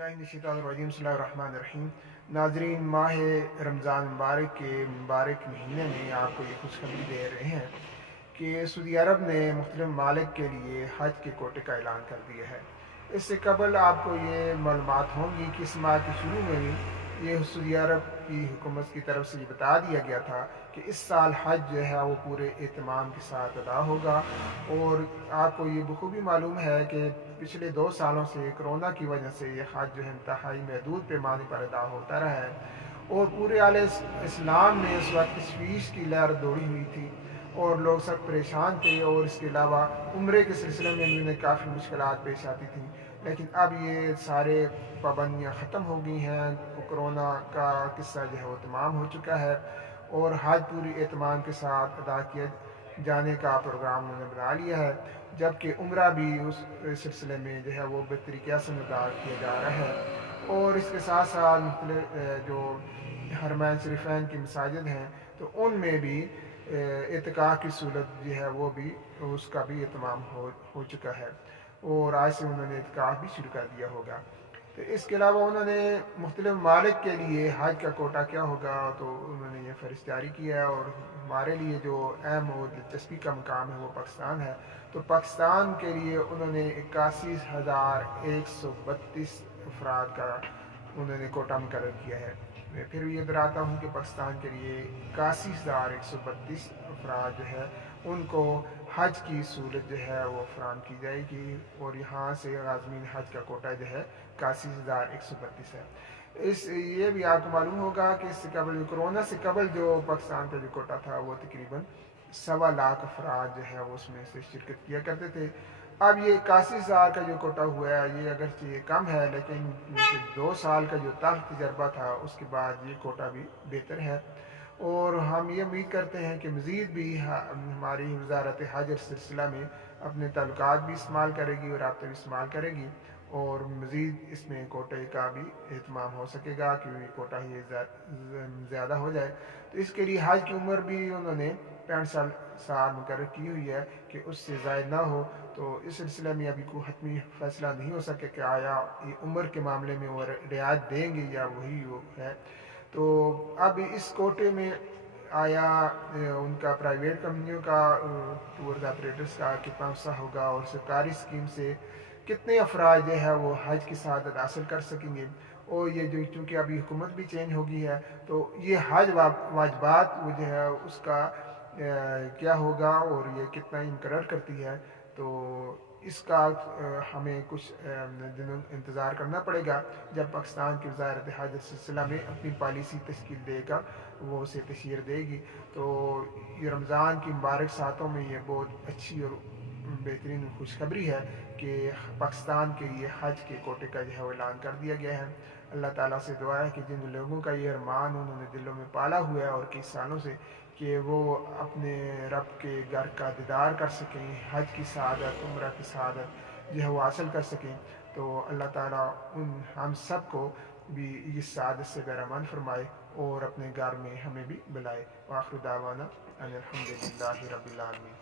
बिस्मिल्लाहिर्रहमानिर्रहीम। नाजरीन, माह रमज़ान मुबारक के मुबारक महीने में आपको ये खुशखबरी दे रहे हैं कि सऊदी अरब ने मुख्तलिफ ममालिक के लिए हज के कोटे का ऐलान कर दिया है। इससे कबल आपको ये मालूमात होंगी कि इस माह के शुरू में भी ये सऊदी अरब की हुकूमत की तरफ से ये बता दिया गया था कि इस साल हज जो है वो पूरे एहतमाम के साथ अदा होगा। और आपको ये बखूबी मालूम है कि पिछले 2 सालों से कोरोना की वजह से ये हज जो है इंतहाई महदूद पैमाने पर अदा होता रहा है और पूरे आले इस्लाम में इस वक्त तशवीश की लहर दौड़ी हुई थी और लोग सब परेशान थे। और इसके अलावा उम्रे के सिलसिले में भी उन्हें काफ़ी मुश्किलात पेश आती थी, लेकिन अब ये सारे पाबंदियाँ ख़त्म हो गई हैं। कोरोना का किस्सा जो है वो तमाम हो चुका है और हज पूरी एहतमाम के साथ अदा किया जाने का प्रोग्राम उन्होंने बना लिया है, जबकि उम्रा भी उस सिलसिले में जो है वो बेतरीके से अदा किया जा रहा है। और इसके साथ साथ मुख्तलिफ जो हरमैन शरीफैन की मसाजिद हैं तो उनमें भी इत्काफ की सूरत जो है वो भी उसका भी एहतमाम हो चुका है और आज से उन्होंने इत्काफ भी शुरू कर दिया होगा। तो इसके अलावा उन्होंने मुख्तलिफ ममालिक के लिए हज का कोटा क्या होगा तो उन्होंने ये फहरिस्त जारी किया है। और हमारे लिए जो अहम और दिलचस्पी का मुकाम है वो पाकिस्तान है। तो पाकिस्तान के लिए उन्होंने 81,132 अफराद का उन्होंने कोटा मुकर्रर किया है। मैं फिर ये दोहराता हूँ कि पाकिस्तान के लिए 81,132 अफराद जो है उनको हज की सहूलत जो है वो फराहम की जाएगी और यहाँ से आज़मीन हज का कोटा जो है 81,132 है। इस ये भी आपको मालूम होगा कि इससे कबल कोरोना से कबल जो पाकिस्तान का जो कोटा था वो तकरीबन 1.25 लाख अफराद जो है वो उसमें से शिरकत किया करते थे। अब ये 81,000 का जो कोटा हुआ है ये अगरचे ये कम है, लेकिन 2 साल का जो तजर्बा था उसके बाद ये कोटा भी बेहतर है। और हम ये उम्मीद करते हैं कि मज़ीद भी हमारी वजारत हज सिलसिला में अपने ताल्लुकात भी इस्तेमाल करेगी और राब्ते भी इस्तेमाल करेगी और मज़ीद इसमें कोटे का भी एहतमाम हो सकेगा क्योंकि कोटा ही ज़्यादा हो जाए। तो इसके लिए हज की उम्र भी उन्होंने 65 साल मुकर्रर की हुई है कि उससे ज़ायद ना हो। तो इस सिलसिले में अभी कोई हतमी फ़ैसला नहीं हो सके कि आया ये उम्र के मामले में वो रियायत देंगे या वही वो है। तो अब इस कोटे में आया उनका प्राइवेट कंपनियों का टूर ऑपरेटर्स का कितना हिस्सा होगा और सरकारी स्कीम से कितने अफराद जो है वो हज की सआदत हासिल कर सकेंगे। और ये जो चूँकि अभी हुकूमत भी चेंज हो गई है तो ये हज वाजबात वो जो है उसका क्या होगा और ये कितना मुकर्रर करती है। तो इसका हमें कुछ दिनों इंतज़ार करना पड़ेगा जब पाकिस्तान की वजारत हज सिलसिला में अपनी पॉलिसी तश्कील देगा वो उसे तशहीर देगी। तो ये रमज़ान की मुबारक सातों में ये बहुत अच्छी और बेहतरीन खुशखबरी है कि पाकिस्तान के लिए हज के कोटे का जो है वो ऐलान कर दिया गया है। अल्लाह ताला से दुआ है कि जिन लोगों का ये अरमान उन्होंने दिलों में पाला हुआ है और कई सालों से कि वो अपने रब के घर का दीदार कर सकें, हज की सआदत उम्रा की सआदत जो है वो हासिल कर सकें। तो अल्लाह ताला उन हम सब को भी इस सआदत से बहरामंद फरमाए और अपने घर में हमें भी बुलाए। वाखिर दावाना अनिल हम्दुलिल्लाहि रब्बिल आलमीन।